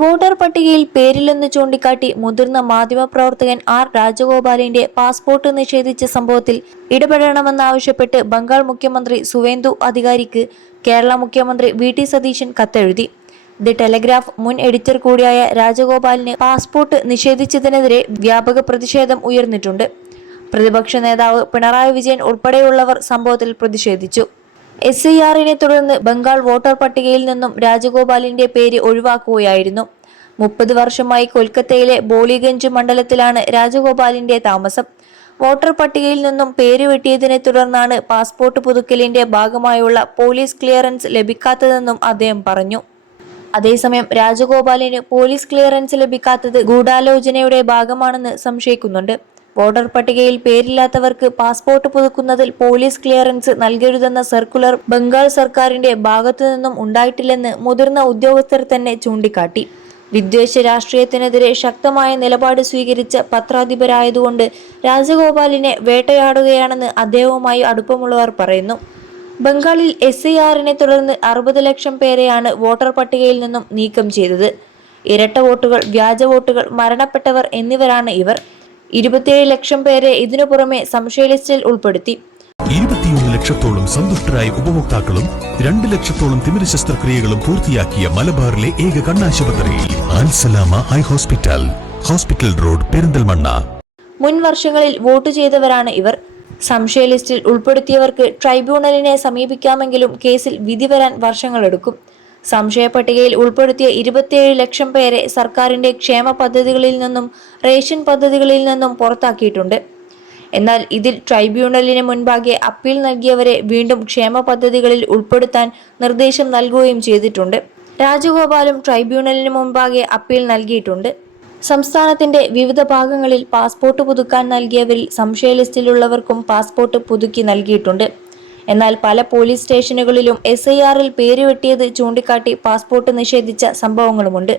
Voter പട്ടികയിൽ പേരില്ലെന്ന് ചൂണ്ടിക്കാട്ടി മുതിർന്ന മാധ്യമപ്രവർത്തകൻ ആർ രാജഗോപാലിന്റെ പാസ്പോർട്ട് നിഷേധിച്ച സംഭവത്തിൽ ഇടപെടണമെന്നാവശ്യപ്പെട്ട് ബംഗാൾ മുഖ്യമന്ത്രി സുവേന്ദു അധികാരിക്ക് കേരള മുഖ്യമന്ത്രി വി.ടി. സതീശൻ കത്തെഴുതി. ദി ടെലഗ്രാഫ് മുൻ എഡിറ്റർ കൂടിയായ രാജഗോപാലിന് പാസ്പോർട്ട് നിഷേധിച്ചതിനെതിരെ വ്യാപക പ്രതിഷേധം ഉയർന്നിട്ടുണ്ട്. പ്രതിപക്ഷ നേതാവ് പിണറായി വിജയൻ ഉൾപ്പെടെയുള്ളവർ സംഭവത്തിൽ പ്രതിഷേധിച്ചു. SIR-നെ തുടർന്ന് ബംഗാൾ വോട്ടർ പട്ടികയിൽ നിന്നും രാജഗോപാലിന്റെ പേര് ഒഴിവാക്കുകയായിരുന്നു. 30 വർഷമായി കൊൽക്കത്തയിലെ ബോളിഗഞ്ച് മണ്ഡലത്തിലാണ് രാജഗോപാലിന്റെ താമസം. വോട്ടർ പട്ടികയിൽ നിന്നും പേര് വെട്ടിയതിനെ തുടർന്നാണ് പാസ്പോർട്ട് പുതുക്കലിന്റെ ഭാഗമായുള്ള പോലീസ് ക്ലിയറൻസ് ലഭിക്കാത്തതെന്നും അദ്ദേഹം പറഞ്ഞു. അതേസമയം രാജഗോപാലിന് പോലീസ് ക്ലിയറൻസ് ലഭിക്കാത്തത് ഗൂഢാലോചനയുടെ ഭാഗമാണെന്ന് സംശയിക്കുന്നുണ്ട്. വോട്ടർ പട്ടികയിൽ പേരില്ലാത്തവർക്ക് പാസ്പോർട്ട് പുതുക്കുന്നതിൽ പോലീസ് ക്ലിയറൻസ് നൽകരുതെന്ന സർക്കുലർ ബംഗാൾ സർക്കാരിന്റെ ഭാഗത്തുനിന്നും ഉണ്ടായിട്ടില്ലെന്ന് മുതിർന്ന ഉദ്യോഗസ്ഥർ തന്നെ ചൂണ്ടിക്കാട്ടി. വിദ്വേഷ രാഷ്ട്രീയത്തിനെതിരെ ശക്തമായ നിലപാട് സ്വീകരിച്ച പത്രാധിപരായതുകൊണ്ട് രാജഗോപാലിനെ വേട്ടയാടുകയാണെന്ന് അദ്ദേഹവുമായി അടുപ്പമുള്ളവർ പറയുന്നു. ബംഗാളിൽ SIR-നെ തുടർന്ന് 60 ലക്ഷം പേരെയാണ് വോട്ടർ പട്ടികയിൽ നിന്നും നീക്കം ചെയ്തത്. ഇരട്ട വോട്ടുകൾ, വ്യാജ വോട്ടുകൾ, മരണപ്പെട്ടവർ എന്നിവരാണ് ഇവർ. 27 ലക്ഷം പേരെ ഇതിനു പുറമെ സംശയ ലിസ്റ്റിൽ ഉൾപ്പെടുത്തി. 21 ലക്ഷത്തോളം സന്തുഷ്ടരായ ഉപഭോക്താക്കളും 2 ലക്ഷത്തോളം തിമിര ശസ്ത്രക്രിയകളും പൂർത്തിയാക്കിയ മലബാറിലെ ഏക കണ്ണാശുപത്രി Al Salama eye hospital, hospital road, Perinthalmanna. മുൻ വർഷങ്ങളിൽ വോട്ട് ചെയ്തവരാണ് ഇവർ. സംശയ ലിസ്റ്റിൽ ഉൾപ്പെടുത്തിയവർക്ക് ട്രൈബ്യൂണലിനെ സമീപിക്കാമെങ്കിലും കേസിൽ വിധി വരാൻ വർഷങ്ങളെടുക്കും. സംശയ പട്ടികയിൽ ഉൾപ്പെടുത്തിയ 27 ലക്ഷം പേരെ സർക്കാരിന്റെ ക്ഷേമ പദ്ധതികളിൽ നിന്നും റേഷൻ പദ്ധതികളിൽ നിന്നും പുറത്താക്കിയിട്ടുണ്ട്. എന്നാൽ ഇതിൽ ട്രൈബ്യൂണലിന് മുൻപാകെ അപ്പീൽ നൽകിയവരെ വീണ്ടും ക്ഷേമ പദ്ധതികളിൽ ഉൾപ്പെടുത്താൻ നിർദ്ദേശം നൽകുകയും ചെയ്തിട്ടുണ്ട്. രാജഗോപാലും ട്രൈബ്യൂണലിന് മുൻപാകെ അപ്പീൽ നൽകിയിട്ടുണ്ട്. സംസ്ഥാനത്തിന്റെ വിവിധ ഭാഗങ്ങളിൽ പാസ്പോർട്ട് പുതുക്കാൻ നൽകിയവരിൽ സംശയ ലിസ്റ്റിലുള്ളവർക്കും പാസ്പോർട്ട് പുതുക്കി നൽകിയിട്ടുണ്ട്. എന്നാൽ പല പോലീസ് സ്റ്റേഷനുകളിലും SIR-ൽ പേര് വെട്ടിയത് ചൂണ്ടിക്കാട്ടി പാസ്പോർട്ട് നിഷേധിച്ച സംഭവങ്ങളുമുണ്ട്.